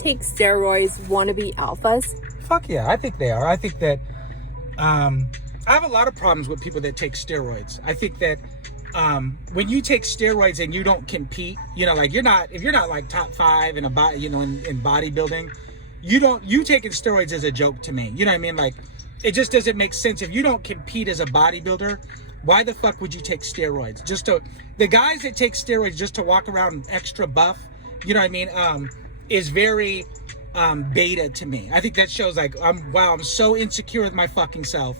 take steroids wannabe alphas? Fuck yeah, I think they are. I think that I have a lot of problems with people that take steroids. I think that when you take steroids and you don't compete, you know, like if you're not like top 5 in a body, you know, in bodybuilding, you taking steroids as a joke to me. You know what I mean? Like, it just doesn't make sense. If you don't compete as a bodybuilder, why the fuck would you take steroids? The guys that take steroids just to walk around extra buff, you know what I mean, is very beta to me. I think that shows like, I'm so insecure with my fucking self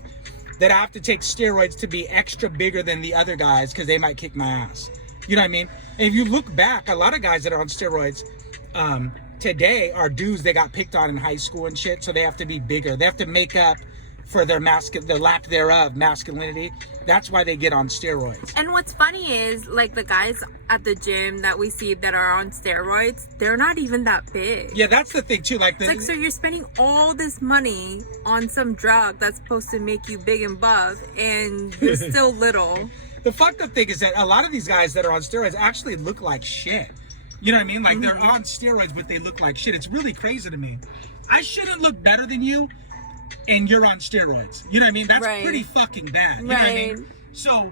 that I have to take steroids to be extra bigger than the other guys because they might kick my ass. You know what I mean? And if you look back, a lot of guys that are on steroids today are dudes that got picked on in high school and shit, so they have to be bigger. They have to make up for their lack thereof masculinity. That's why they get on steroids. And what's funny is, like, the guys at the gym that we see that are on steroids, they're not even that big. Yeah, that's the thing too. It's like, so you're spending all this money on some drug that's supposed to make you big and buff, and you're still little. The fucked up thing is that a lot of these guys that are on steroids actually look like shit. You know what I mean? Like, they're on steroids, but they look like shit. It's really crazy to me. I shouldn't look better than you, and you're on steroids. You know what I mean? That's pretty fucking bad. You know what I mean? So,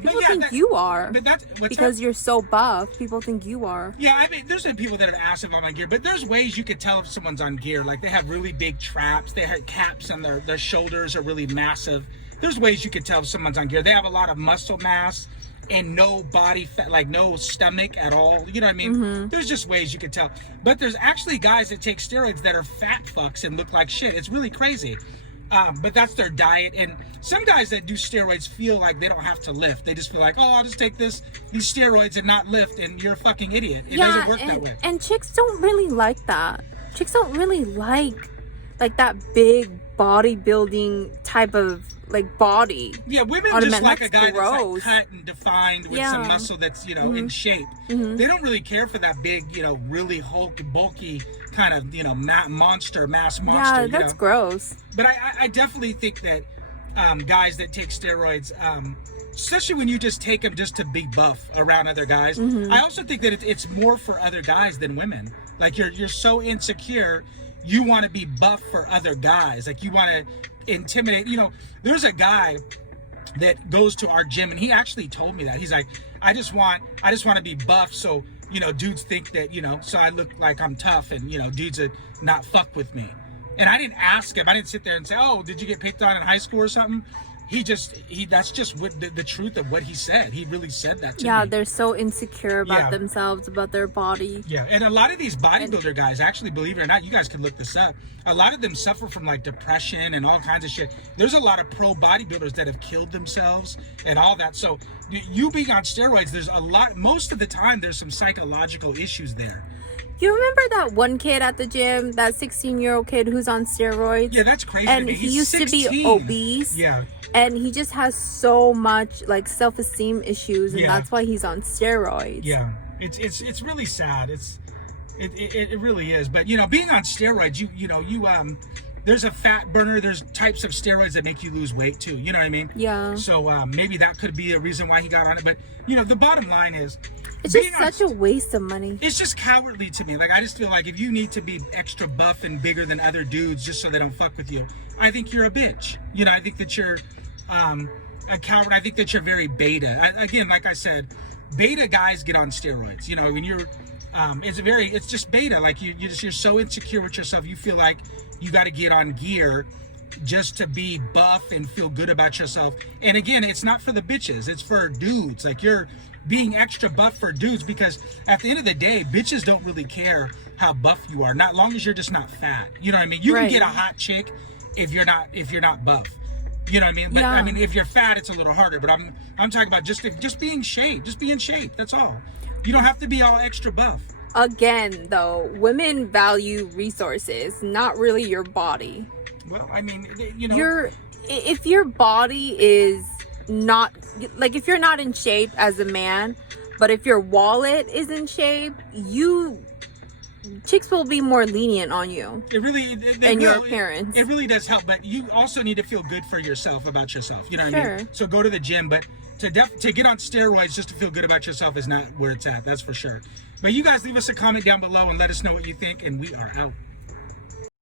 people think you are. But that's because you're so buff, people think you are. Yeah, I mean, there's been people that have asked if I'm on gear, but there's ways you could tell if someone's on gear. Like, they have really big traps. They have caps on their shoulders are really massive. There's ways you could tell if someone's on gear. They have a lot of muscle mass and no body fat, like no stomach at all. You know what I mean? There's just ways you could tell. But there's actually guys that take steroids that are fat fucks and look like shit. It's really crazy. But that's their diet. And some guys that do steroids feel like they don't have to lift. They just feel like, oh, I'll just take these steroids and not lift. And you're a fucking idiot. It doesn't work that way. And chicks don't really like that. Chicks don't really like that big bodybuilding type of like body. Yeah, women just like a guy that's like cut and defined with some muscle that's, you know, in shape. They don't really care for that big, you know, really bulky kind of, you know, mass monster. Yeah, that's gross. But I definitely think that guys that take steroids, especially when you just take them just to be buff around other guys, I also think that it's more for other guys than women. Like, you're so insecure, you want to be buff for other guys. Like, you want to intimidate. You know, there's a guy that goes to our gym, and he actually told me that. He's like, I just want to be buff, so, you know, dudes think that, you know, so I look like I'm tough, and, you know, dudes would not fuck with me. And I didn't ask him. I didn't sit there and say, oh, did you get picked on in high school or something? That's just what the truth of what he said. He really said that to me. Yeah, they're so insecure about themselves, about their body. Yeah, and a lot of these bodybuilder guys, actually, believe it or not, you guys can look this up, a lot of them suffer from like depression and all kinds of shit. There's a lot of pro bodybuilders that have killed themselves and all that. So you being on steroids, there's a lot, most of the time there's some psychological issues there. You remember that one kid at the gym, that 16-year-old kid who's on steroids? Yeah, that's crazy. And he used 16. To be obese. Yeah. And he just has so much like self-esteem issues, and that's why he's on steroids. Yeah, it's really sad. It really is. But, you know, being on steroids, you there's a fat burner. There's types of steroids that make you lose weight too. You know what I mean? Yeah. So maybe that could be a reason why he got on it. But, you know, the bottom line is, it's just such a waste of money. It's just cowardly to me. Like, I just feel like if you need to be extra buff and bigger than other dudes just so they don't fuck with you, I think you're a bitch. You know, I think that you're a coward. I think that you're very beta. Again, like I said, beta guys get on steroids. You know, when you're, it's just beta. Like, you're so insecure with yourself. You feel like you got to get on gear just to be buff and feel good about yourself. And again, it's not for the bitches. It's for dudes. Like, you're being extra buff for dudes, because at the end of the day, bitches don't really care how buff you are, not long as you're just not fat. You know what I mean? You can get a hot chick if you're not buff. You know what I mean? But I mean, if you're fat, it's a little harder. But I'm talking about just being shape. Just be in shape. That's all. You don't have to be all extra buff. Again, though, women value resources, not really your body. Well, I mean, you know, if your body is not, like, if you're not in shape as a man, but if your wallet is in shape, you chicks will be more lenient on you. It really And your appearance. It really does help, but you also need to feel good for yourself about yourself. You know what I mean? So go to the gym, but to get on steroids just to feel good about yourself is not where it's at. That's for sure. But you guys leave us a comment down below and let us know what you think, and we are out.